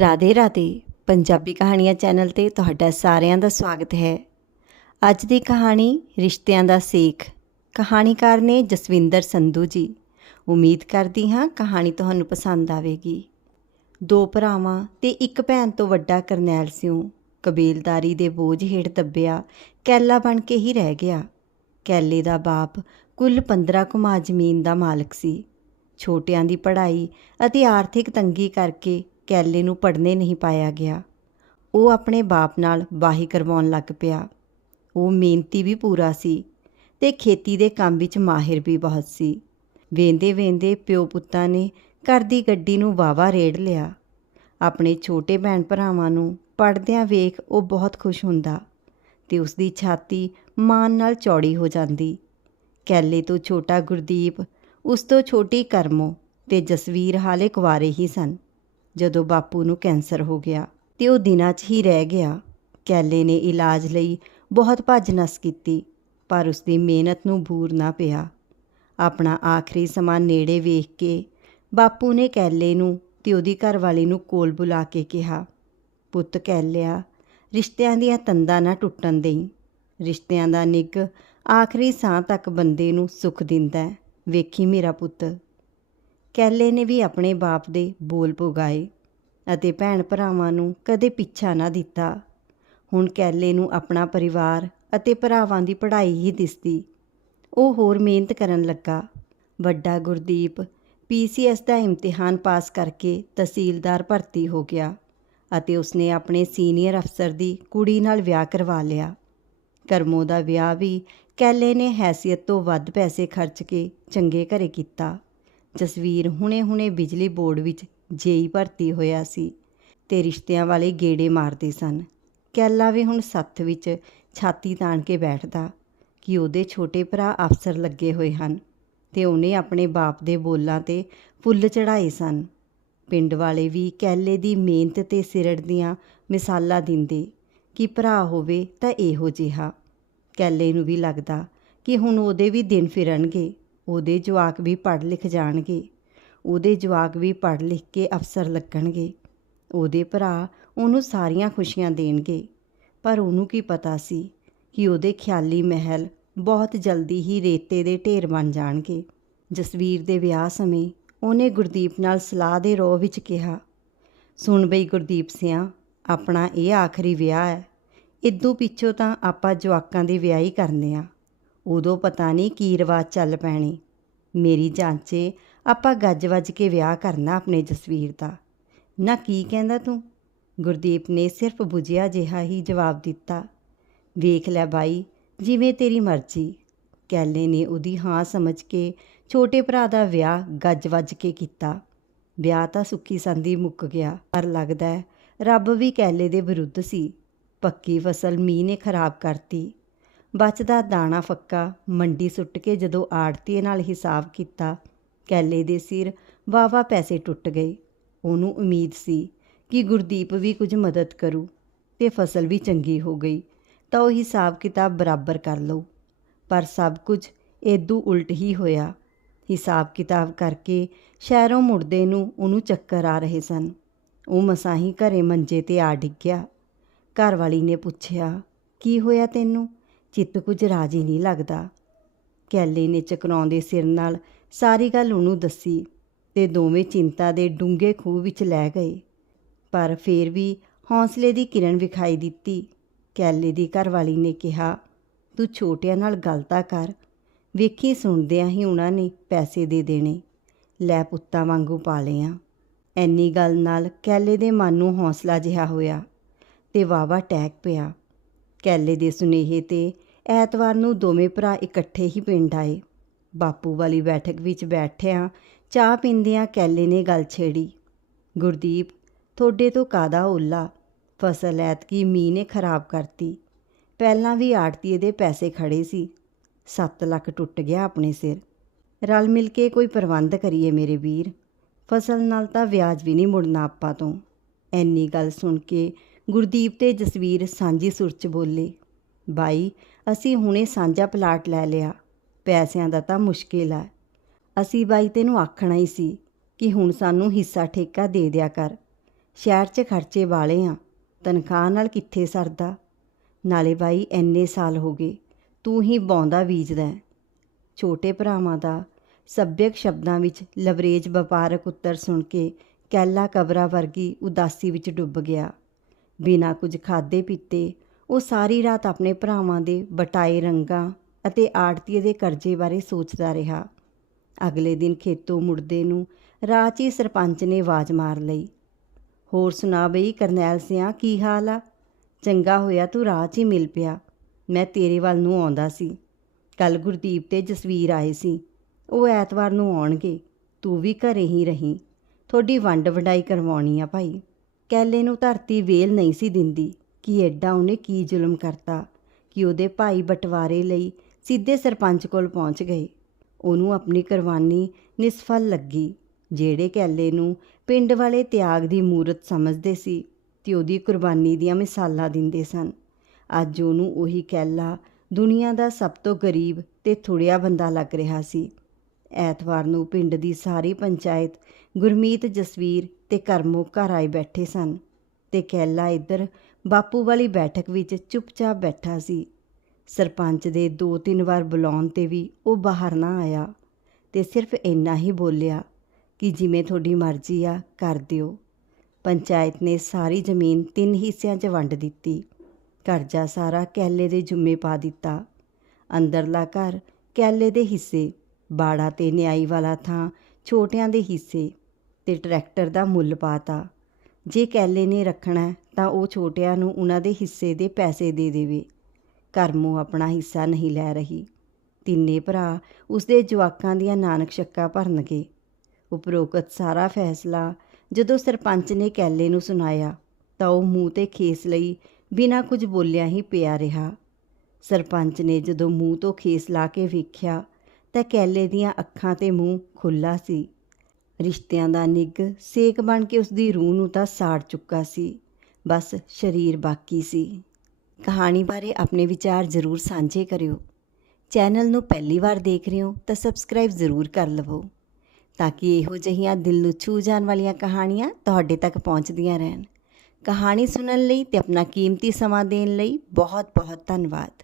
ਰਾਧੇ ਰਾਧੇ, ਪੰਜਾਬੀ ਕਹਾਣੀਆਂ ਚੈਨਲ ਤੇ ਤੁਹਾਡਾ ਸਾਰਿਆਂ ਦਾ ਸਵਾਗਤ ਹੈ। ਅੱਜ ਦੀ ਕਹਾਣੀ ਰਿਸ਼ਤਿਆਂ ਦਾ ਸੇਖ। ਕਹਾਣੀਕਾਰ ਨੇ ਜਸਵਿੰਦਰ ਸੰਧੂ ਜੀ। ਉਮੀਦ ਕਰਦੀ ਹਾਂ ਕਹਾਣੀ ਤੁਹਾਨੂੰ ਪਸੰਦ ਆਵੇਗੀ। ਦੋ ਭਰਾਵਾਂ ਤੇ ਇੱਕ ਭੈਣ ਤੋਂ ਵੱਡਾ ਕਰਨੈਲ ਸਿਉ ਕਬੀਲਦਾਰੀ ਦੇ ਬੋਝ ਹੇਠ ਦੱਬਿਆ ਕੈਲਾ ਬਣ ਕੇ ਹੀ ਰਹਿ ਗਿਆ। ਕੈਲੇ ਦਾ ਬਾਪ ਕੁੱਲ 15 ਕੁਮਾ ਜ਼ਮੀਨ ਦਾ ਮਾਲਕ ਸੀ। ਛੋਟਿਆਂ ਦੀ ਪੜ੍ਹਾਈ ਅਤੇ ਆਰਥਿਕ ਤੰਗੀ ਕਰਕੇ ਕੈਲੇ ਨੂੰ ਪੜ੍ਹਨੇ ਨਹੀਂ ਪਾਇਆ ਗਿਆ। ਉਹ ਆਪਣੇ ਬਾਪ ਨਾਲ ਬਾਹੀ ਕਰਵਾਉਣ ਲੱਗ ਪਿਆ। ਉਹ ਮਿਹਨਤੀ ਵੀ ਪੂਰਾ ਸੀ ਤੇ ਖੇਤੀ ਦੇ ਕੰਮ ਵਿੱਚ ਮਾਹਿਰ ਵੀ ਬਹੁਤ ਸੀ। ਵੇਂਦੇ ਵੇਂਦੇ ਪਿਓ ਪੁੱਤਾਂ ਨੇ ਘਰ ਦੀ ਗੱਡੀ ਨੂੰ ਵਾਵਾ ਰੇੜ ਲਿਆ। ਆਪਣੇ ਛੋਟੇ ਭੈਣ ਭਰਾਵਾਂ ਨੂੰ ਪੜਦਿਆਂ ਵੇਖ ਉਹ ਬਹੁਤ ਖੁਸ਼ ਹੁੰਦਾ ਤੇ ਉਸ ਦੀ ਛਾਤੀ ਮਾਣ ਨਾਲ ਚੌੜੀ ਹੋ ਜਾਂਦੀ। ਕੈਲੇ ਤੋਂ ਛੋਟਾ ਗੁਰਦੀਪ, ਉਸ ਤੋਂ ਛੋਟੀ ਕਰਮੋ ਤੇ ਜਸਵੀਰ ਹਾਲੇ ਕੁਵਾਰੇ ਹੀ ਸਨ। ਜਦੋਂ ਬਾਪੂ ਨੂੰ ਕੈਂਸਰ ਹੋ ਗਿਆ ਤੇ ਉਹ ਦਿਨਾਂ 'ਚ ਹੀ ਰਹਿ ਗਿਆ। ਕੈਲੇ ਨੇ ਇਲਾਜ ਲਈ ਬਹੁਤ ਭੱਜ ਨਸ ਕੀਤੀ, ਪਰ ਉਸ ਦੀ ਮਿਹਨਤ ਨੂੰ ਬੂਰ ਨਾ ਪਿਆ। ਆਪਣਾ ਆਖਰੀ ਸਮਾਂ ਨੇੜੇ ਵੇਖ ਕੇ ਬਾਪੂ ਨੇ ਕੈਲੇ ਨੂੰ ਤੇ ਉਹਦੀ ਘਰਵਾਲੀ ਨੂੰ ਕੋਲ ਬੁਲਾ ਕੇ ਕਿਹਾ, ਪੁੱਤ ਕੈਲਿਆ, ਰਿਸ਼ਤਿਆਂ ਦੀਆਂ ਤੰਦਾਂ ਨਾ ਟੁੱਟਣ ਦੇਈ। ਰਿਸ਼ਤਿਆਂ ਦਾ ਨਿੱਘ ਆਖਰੀ ਸਾਹ ਤੱਕ ਬੰਦੇ ਨੂੰ ਸੁੱਖ ਦਿੰਦਾ ਹੈ। ਵੇਖੀ ਮੇਰਾ ਪੁੱਤ। ਕੈਲੇ ਨੇ ਵੀ ਆਪਣੇ ਬਾਪ ਦੇ ਬੋਲ ਪੁਗਾਏ। ਅਤੇ ਭੈਣ ਭਰਾਵਾਂ ਨੂੰ ਕਦੇ ਪਿੱਛਾ ਨਾ ਦਿੱਤਾ। ਹੁਣ ਕੈਲੇ ਨੂੰ ਆਪਣਾ ਪਰਿਵਾਰ ਅਤੇ ਭਰਾਵਾਂ ਦੀ ਪੜ੍ਹਾਈ ਹੀ ਦਿਸਦੀ। ਉਹ ਹੋਰ ਮਿਹਨਤ ਕਰਨ ਲੱਗਾ। ਵੱਡਾ ਗੁਰਦੀਪ ਪੀਸੀਐਸ ਦਾ ਇਮਤਿਹਾਨ ਪਾਸ ਕਰਕੇ ਤਹਿਸੀਲਦਾਰ ਭਰਤੀ ਹੋ ਗਿਆ ਅਤੇ ਉਸਨੇ ਆਪਣੇ ਸੀਨੀਅਰ ਅਫਸਰ ਦੀ ਕੁੜੀ ਨਾਲ ਵਿਆਹ ਕਰਵਾ ਲਿਆ। ਕਰਮੋ ਦਾ ਵਿਆਹ ਵੀ ਕੈਲੇ ਨੇ ਹੈਸੀਅਤ ਤੋਂ ਵੱਧ ਪੈਸੇ ਖਰਚ ਕੇ ਚੰਗੇ ਘਰੇ ਕੀਤਾ। ਜਸਵੀਰ ਹੁਣੇ-ਹੁਣੇ ਬਿਜਲੀ ਬੋਰਡ ਵਿੱਚ ਜੇਈ ਭਰਤੀ ਹੋਇਆ ਸੀ ਤੇ ਰਿਸ਼ਤਿਆਂ ਵਾਲੇ ਗੇੜੇ ਮਾਰਦੇ ਸਨ। ਕੈਲਾ ਵੀ ਹੁਣ ਸੱਥ ਵਿੱਚ ਛਾਤੀ ਤਾਣ ਕੇ ਬੈਠਦਾ ਕਿ ਉਹਦੇ ਛੋਟੇ ਭਰਾ ਅਫਸਰ ਲੱਗੇ ਹੋਏ ਹਨ ਤੇ ਉਹਨੇ ਆਪਣੇ ਬਾਪ ਦੇ ਬੋਲਾਂ ਤੇ ਫੁੱਲ ਚੜਾਏ ਸਨ। ਪਿੰਡ ਵਾਲੇ ਵੀ ਕੈਲੇ ਦੀ ਮਿਹਨਤ ਤੇ ਸਿਰੜ ਦੀਆਂ ਮਿਸਾਲਾਂ ਦਿੰਦੇ ਕਿ ਭਰਾ ਹੋਵੇ ਤਾਂ ਇਹੋ ਜਿਹਾ। ਕੈਲੇ ਨੂੰ ਵੀ ਲੱਗਦਾ ਕਿ ਹੁਣ ਉਹਦੇ ਵੀ ਦਿਨ ਫਿਰਨਗੇ, ਉਹਦੇ ਜਵਾਕ ਵੀ ਪੜ੍ਹ ਲਿਖ ਜਾਣਗੇ। ਉਹਦੇ ਜਵਾਕ ਵੀ ਪੜ੍ਹ ਲਿਖ ਕੇ ਅਫਸਰ ਲੱਗਣਗੇ। ਉਹਦੇ ਭਰਾ ਉਹਨੂੰ ਸਾਰੀਆਂ ਖੁਸ਼ੀਆਂ ਦੇਣਗੇ। ਪਰ ਉਹਨੂੰ ਕੀ ਪਤਾ ਸੀ ਕਿ ਉਹਦੇ ਖਿਆਲੀ ਮਹਿਲ ਬਹੁਤ ਜਲਦੀ ਹੀ ਰੇਤੇ ਦੇ ਢੇਰ ਬਣ ਜਾਣਗੇ। ਜਸਵੀਰ ਦੇ ਵਿਆਹ ਸਮੇਂ ਉਹਨੇ ਗੁਰਦੀਪ ਨਾਲ ਸਲਾਹ ਦੇ ਰੋਹ ਵਿੱਚ ਕਿਹਾ, ਸੁਣ ਬਈ ਗੁਰਦੀਪ ਸਿਆ, ਆਪਣਾ ਇਹ ਆਖਰੀ ਵਿਆਹ ਹੈ। ਇਦੋਂ ਪਿੱਛੋਂ ਤਾਂ ਆਪਾਂ ਜਵਾਕਾਂ ਦੇ ਵਿਆਹ ਹੀ ਕਰਨੇ ਆ। ਉਦੋਂ ਪਤਾ ਨਹੀਂ ਕੀ ਰਿਵਾਜ ਚੱਲ ਪੈਣੇ। ਮੇਰੀ ਜਾਂਚੇ ਆਪਾਂ ਗੱਜ-ਵੱਜ ਕੇ ਵਿਆਹ ਕਰਨਾ ਆਪਣੇ ਜਸਵੀਰ ਦਾ। ਨਾ ਕੀ ਕਹਿੰਦਾ ਤੂੰ? ਗੁਰਦੀਪ ਨੇ ਸਿਰਫ ਬੁਝਿਆ ਜਿਹਾ ਹੀ ਜਵਾਬ ਦਿੱਤਾ। ਵੇਖ ਲੈ ਬਾਈ, ਜਿਵੇਂ ਤੇਰੀ ਮਰਜ਼ੀ। ਕੈਲੇ ਨੇ ਉਹਦੀ ਹਾਂ ਸਮਝ ਕੇ ਛੋਟੇ ਭਰਾ ਦਾ ਵਿਆਹ ਗੱਜ-ਵੱਜ ਕੇ ਕੀਤਾ। ਵਿਆਹ ਤਾਂ ਸੁੱਕੀ ਸੰਦੀ ਮੁੱਕ ਗਿਆ। ਪਰ ਲੱਗਦਾ ਹੈ ਰੱਬ ਵੀ ਕੈਲੇ ਦੇ ਵਿਰੁੱਧ ਸੀ। ਪੱਕੀ ਫਸਲ ਮੀਂਹ ਨੇ ਖਰਾਬ ਕਰਤੀ। ਬਚਦਾ ਦਾਣਾ ਫੱਕਾ, ਮੰਡੀ ਸੁੱਟ ਕੇ ਜਦੋਂ ਆੜਤੀਏ ਨਾਲ ਹਿਸਾਬ ਕੀਤਾ ਕੈਲੇ ਦੇ ਸਿਰ ਵਾਵਾ ਪੈਸੇ ਟੁੱਟ ਗਏ। ਉਹਨੂੰ ਉਮੀਦ ਸੀ ਕਿ ਗੁਰਦੀਪ ਵੀ ਕੁਝ ਮਦਦ ਕਰੂ ਤੇ ਫਸਲ ਵੀ ਚੰਗੀ ਹੋ ਗਈ, ਤਾਂ ਉਹ ਹਿਸਾਬ ਕਿਤਾਬ ਬਰਾਬਰ ਕਰ ਲਊ। ਪਰ ਸਭ ਕੁਝ ਏਦੂ ਉਲਟ ਹੀ ਹੋਇਆ। ਹਿਸਾਬ ਕਿਤਾਬ ਕਰਕੇ ਸ਼ਹਿਰੋਂ ਮੁੜਦੇ ਨੂੰ ਉਹਨੂੰ ਚੱਕਰ ਆ ਰਹੇ ਸਨ। ਉਹ ਮਸਾਹੀ ਘਰੇ ਮੰਜੇ ਤੇ ਆ ਡਿੱਗਿਆ। ਘਰ ਵਾਲੀ ਨੇ ਪੁੱਛਿਆ, ਕੀ ਹੋਇਆ ਤੈਨੂੰ? ਚਿੱਤ ਕੁਝ ਰਾਜੀ ਨਹੀਂ ਲੱਗਦਾ? ਕੈਲੇ ਨੇ ਚਕਰਾਉਂਦੇ ਸਿਰ ਨਾਲ ਸਾਰੀ ਗੱਲ ਉਹਨੂੰ ਦੱਸੀ ਤੇ ਦੋਵੇਂ ਚਿੰਤਾ ਦੇ ਡੂੰਘੇ ਖੂਹ ਵਿੱਚ ਲੈ ਗਏ। ਪਰ ਫੇਰ ਵੀ ਹੌਸਲੇ ਦੀ ਕਿਰਨ ਵਿਖਾਈ ਦਿੱਤੀ। ਕੈਲੇ ਦੀ ਘਰਵਾਲੀ ਨੇ ਕਿਹਾ, ਤੂੰ ਛੋਟਿਆਂ ਨਾਲ ਗਲਤਾ ਕਰ। ਵੇਖੀ ਸੁਣਦਿਆਂ ਹੀ ਉਹਨਾਂ ਨੇ ਪੈਸੇ ਦੇ ਦੇਣੇ। ਲੈ ਪੁੱਤਾਂ ਵਾਂਗੂ ਪਾਲੇ ਆ ਐਨੀ ਗੱਲ ਨਾਲ ਕੈਲੇ ਦੇ ਮਨ ਨੂੰ ਹੌਸਲਾ ਜਿਹਾ ਹੋਇਆ ਤੇ ਵਾਵਾ ਟੈਕ ਪਿਆ। ਕੈਲੇ ਦੇ ਸੁਨੇਹੇ ਤੇ ਐਤਵਾਰ ਨੂੰ ਦੋਵੇਂ ਭਰਾ ਇਕੱਠੇ ਹੀ ਪਿੰਡ ਆਏ। ਬਾਪੂ ਵਾਲੀ ਬੈਠਕ ਵਿੱਚ ਬੈਠਿਆਂ ਚਾਹ ਪੀਂਦਿਆਂ ਕੈਲੇ ਨੇ ਗੱਲ ਛੇੜੀ। ਗੁਰਦੀਪ, ਤੁਹਾਡੇ ਤੋਂ ਕਾਦਾ ਓਲਾ? ਫਸਲ ਐਤਕੀ ਮੀਂਹ ਨੇ ਖਰਾਬ ਕਰਤੀ। ਪਹਿਲਾਂ ਵੀ ਆੜਤੀਏ ਦੇ ਪੈਸੇ ਖੜੇ ਸੀ। 7 ਲੱਖ ਟੁੱਟ ਗਿਆ ਆਪਣੇ ਸਿਰ। ਰਲ ਮਿਲ ਕੇ ਕੋਈ ਪ੍ਰਬੰਧ ਕਰੀਏ ਮੇਰੇ ਵੀਰ। ਫਸਲ ਨਾਲ ਤਾਂ ਵਿਆਜ ਵੀ ਨਹੀਂ ਮੁੜਨਾ ਆਪਾਂ ਤੋਂ। ਐਨੀ ਗੱਲ ਸੁਣ ਕੇ ਗੁਰਦੀਪ ਤੇ ਜਸਵੀਰ ਸਾਂਝੀ ਸੁਰ 'ਚ ਬੋਲੇ, ਬਾਈ, ਅਸੀਂ ਹੁਣੇ ਸਾਂਝਾ ਪਲਾਟ ਲੈ ਲਿਆ। ਪੈਸਿਆਂ ਦਾ ਤਾਂ ਮੁਸ਼ਕਿਲ ਹੈ ਅਸੀਂ ਬਾਈ ਤੈਨੂੰ ਆਖਣਾ ਹੀ ਸੀ ਕਿ ਹੁਣ ਸਾਨੂੰ ਹਿੱਸਾ ਠੇਕਾ ਦੇ ਦਿਆ ਕਰ। ਸ਼ਹਿਰ 'ਚ ਖਰਚੇ ਵਾਲੇ ਆ, ਤਨਖਾਹ ਨਾਲ ਕਿੱਥੇ ਸਰਦਾ? ਨਾਲੇ ਬਾਈ ਐਨੇ ਸਾਲ ਹੋ ਗਏ, ਤੂੰ ਹੀ ਬੌਂਦਾ ਬੀਜਦਾ ਛੋਟੇ ਭਰਾਵਾਂ ਦਾ ਸੱਭਿਅਕ ਸ਼ਬਦਾਂ ਵਿੱਚ ਲਵਰੇਜ ਵਪਾਰਕ ਉੱਤਰ ਸੁਣ ਕੇ ਕੈਲਾ ਕਬਰਾ ਵਰਗੀ ਉਦਾਸੀ ਵਿੱਚ ਡੁੱਬ ਗਿਆ। ਬਿਨਾਂ ਕੁਝ ਖਾਦੇ ਪੀਤੇ ਉਹ ਸਾਰੀ ਰਾਤ ਆਪਣੇ ਭਰਾਵਾਂ ਦੇ ਬਟਾਏ ਰੰਗਾਂ ਅਤੇ ਆੜਤੀਏ ਦੇ ਕਰਜ਼ੇ ਬਾਰੇ ਸੋਚਦਾ ਰਿਹਾ। ਅਗਲੇ ਦਿਨ ਖੇਤੋਂ ਮੁੜਦੇ ਨੂੰ ਰਾਹ 'ਚ ਸਰਪੰਚ ਨੇ ਆਵਾਜ਼ ਮਾਰ ਲਈ। ਹੋਰ ਸੁਣਾ ਬਈ ਕਰਨੈਲ ਸਿਆ, ਕੀ ਹਾਲ ਆ? ਚੰਗਾ ਹੋਇਆ ਤੂੰ ਰਾਹ 'ਚ ਹੀ ਮਿਲ ਪਿਆ। ਮੈਂ ਤੇਰੇ ਵੱਲ ਨੂੰ ਆਉਂਦਾ ਸੀ। ਕੱਲ ਗੁਰਦੀਪ ਤੇ ਜਸਵੀਰ ਆਏ ਸੀ। ਉਹ ਐਤਵਾਰ ਨੂੰ ਆਉਣਗੇ। ਤੂੰ ਵੀ ਘਰੇ ਹੀ ਰਹੀਂ। ਤੁਹਾਡੀ ਵੰਡ ਵਡਾਈ ਕਰਵਾਉਣੀ ਆ ਭਾਈ। ਕੈਲੇ ਨੂੰ ਧਰਤੀ ਵੇਲ ਨਹੀਂ ਸੀ ਦਿੰਦੀ। ਕਿ ਐਡਾ ਉਹਨੇ ਕੀ ਜ਼ੁਲਮ ਕਰਤਾ। ਕਿ ਉਹਦੇ ਭਾਈ ਬਟਵਾਰੇ ਲਈ ਸਿੱਧੇ ਸਰਪੰਚ ਕੋਲ ਪਹੁੰਚ ਗਏ ਉਹਨੂੰ ਆਪਣੀ ਕੁਰਬਾਨੀ ਨਿਸਫਲ ਲੱਗੀ, ਜਿਹੜੇ ਕੈਲੇ ਨੂੰ ਪਿੰਡ ਵਾਲੇ ਤਿਆਗ ਦੀ ਮੂਰਤ ਸਮਝਦੇ ਸੀ ਤੇ ਉਹਦੀ ਕੁਰਬਾਨੀ ਦੀਆਂ ਮਿਸਾਲਾਂ ਦਿੰਦੇ ਸਨ। ਅੱਜ ਉਹਨੂੰ ਉਹੀ ਕੈਲਾ ਦੁਨੀਆ ਦਾ ਸਭ ਤੋਂ ਗਰੀਬ ਤੇ ਥੁੜਿਆ ਬੰਦਾ ਲੱਗ ਰਿਹਾ ਸੀ। ਐਤਵਾਰ ਨੂੰ ਪਿੰਡ ਦੀ ਸਾਰੀ ਪੰਚਾਇਤ ਗੁਰਮੀਤ, ਜਸਵੀਰ ਤੇ ਕਰਮੋ ਘਰ ਆਏ ਬੈਠੇ ਸਨ ਤੇ ਕੈਲਾ ਇੱਧਰ ਬਾਪੂ ਵਾਲੀ ਬੈਠਕ ਵਿੱਚ ਚੁੱਪਚਾਪ ਬੈਠਾ ਸੀ। ਸਰਪੰਚ ਦੇ ਦੋ ਤਿੰਨ ਵਾਰ ਬੁਲਾਉਣ ਤੇ ਵੀ ਉਹ ਬਾਹਰ ਨਾ ਆਇਆ ਤੇ ਸਿਰਫ ਇੰਨਾ ਹੀ ਬੋਲਿਆ ਕਿ ਜਿਵੇਂ ਤੁਹਾਡੀ ਮਰਜ਼ੀ ਆ, ਕਰ ਦਿਓ। ਪੰਚਾਇਤ ਨੇ ਸਾਰੀ ਜ਼ਮੀਨ ਤਿੰਨ ਹਿੱਸਿਆਂ 'ਚ ਵੰਡ ਦਿੱਤੀ। ਕਰਜ਼ਾ ਸਾਰਾ ਕੈਲੇ ਦੇ ਜੁੰਮੇ ਪਾ ਦਿੱਤਾ। ਅੰਦਰਲਾ ਘਰ ਕੈਲੇ ਦੇ ਹਿੱਸੇ, ਬਾੜਾ ਤੇ ਨਿਆਈ ਵਾਲਾ ਥਾਂ ਛੋਟਿਆਂ ਦੇ ਹਿੱਸੇ ਤੇ ਟਰੈਕਟਰ ਦਾ ਮੁੱਲ ਪਾਤਾ। ਜੇ ਕੈਲੇ ਨੇ ਰੱਖਣਾ ਤਾਂ ਉਹ ਛੋਟਿਆਂ ਨੂੰ ਉਹਨਾਂ ਦੇ ਹਿੱਸੇ ਦੇ ਪੈਸੇ ਦੇ ਦੇਵੇ। ਕਰਮੋ ਆਪਣਾ ਹਿੱਸਾ ਨਹੀਂ ਲੈ ਰਹੀ। ਤਿੰਨੇ ਭਰਾ ਉਸਦੇ ਜਵਾਕਾਂ ਦੀਆਂ ਨਾਨਕ ਸ਼ੱਕਾਂ ਭਰਨਗੇ। ਉਪਰੋਕਤ ਸਾਰਾ ਫੈਸਲਾ ਜਦੋਂ ਸਰਪੰਚ ਨੇ ਕੈਲੇ ਨੂੰ ਸੁਣਾਇਆ, ਤਾਂ ਉਹ ਮੂੰਹ ਤੇ ਖੇਸ ਲਈ ਬਿਨਾਂ ਕੁਝ ਬੋਲਿਆ ਹੀ ਪਿਆ ਰਿਹਾ। ਸਰਪੰਚ ਨੇ ਜਦੋਂ ਮੂੰਹ ਤੋਂ ਖੇਸ ਲਾ ਕੇ ਵੇਖਿਆ, ਤਾਂ ਕੈਲੇ ਦੀਆਂ ਅੱਖਾਂ ਤੇ ਮੂੰਹ ਖੁੱਲਾ ਸੀ। ਰਿਸ਼ਤਿਆਂ ਦਾ ਨਿੱਗ ਸੇਕ ਬਣ ਕੇ ਉਸ ਦੀ ਰੂਹ ਨੂੰ ਤਾਂ ਸਾੜ ਚੁੱਕਾ ਸੀ। ਬਸ ਸਰੀਰ ਬਾਕੀ ਸੀ। ਕਹਾਣੀ ਬਾਰੇ ਆਪਣੇ ਵਿਚਾਰ ਜ਼ਰੂਰ ਸਾਂਝੇ ਕਰਿਓ। ਚੈਨਲ ਨੂੰ ਪਹਿਲੀ ਵਾਰ ਦੇਖ ਰਹੇ ਹੋ ਤਾਂ ਸਬਸਕ੍ਰਾਈਬ ਜ਼ਰੂਰ ਕਰ ਲਵੋ ਤਾਂ ਕਿ ਇਹੋ ਜਿਹੀਆਂ ਦਿਲ ਨੂੰ ਛੂ ਜਾਣ ਵਾਲੀਆਂ ਕਹਾਣੀਆਂ ਤੁਹਾਡੇ ਤੱਕ ਪਹੁੰਚਦੀਆਂ ਰਹਿਣ। ਕਹਾਣੀ ਸੁਣਨ ਲਈ ਤੇ ਆਪਣਾ ਕੀਮਤੀ ਸਮਾਂ ਦੇਣ ਲਈ ਬਹੁਤ ਬਹੁਤ ਧੰਨਵਾਦ।